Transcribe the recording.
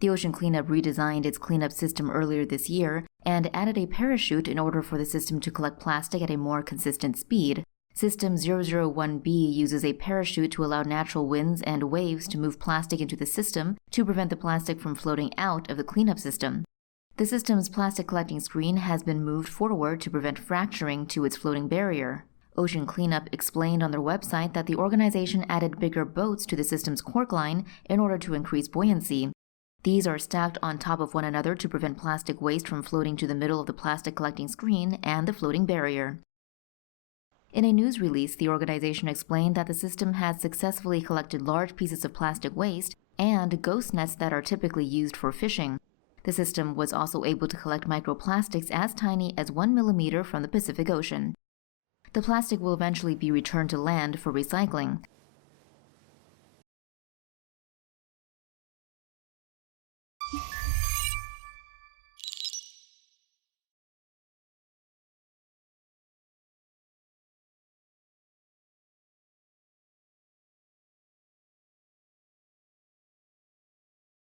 The ocean cleanup redesigned its cleanup system earlier this year and added a parachute in order for the system to collect plastic at a more consistent speed. System 001B uses a parachute to allow natural winds and waves to move plastic into the system to prevent the plastic from floating out of the cleanup system. The system's plastic collecting screen has been moved forward to prevent fracturing to its floating barrier. Ocean Cleanup explained on their website that the organization added bigger boats to the system's cork line in order to increase buoyancy. These are stacked on top of one another to prevent plastic waste from floating to the middle of the plastic collecting screen and the floating barrier. In a news release, the organization explained that the system has successfully collected large pieces of plastic waste and ghost nets that are typically used for fishing. The system was also able to collect microplastics as tiny as 1 millimeter from the Pacific Ocean. The plastic will eventually be returned to land for recycling.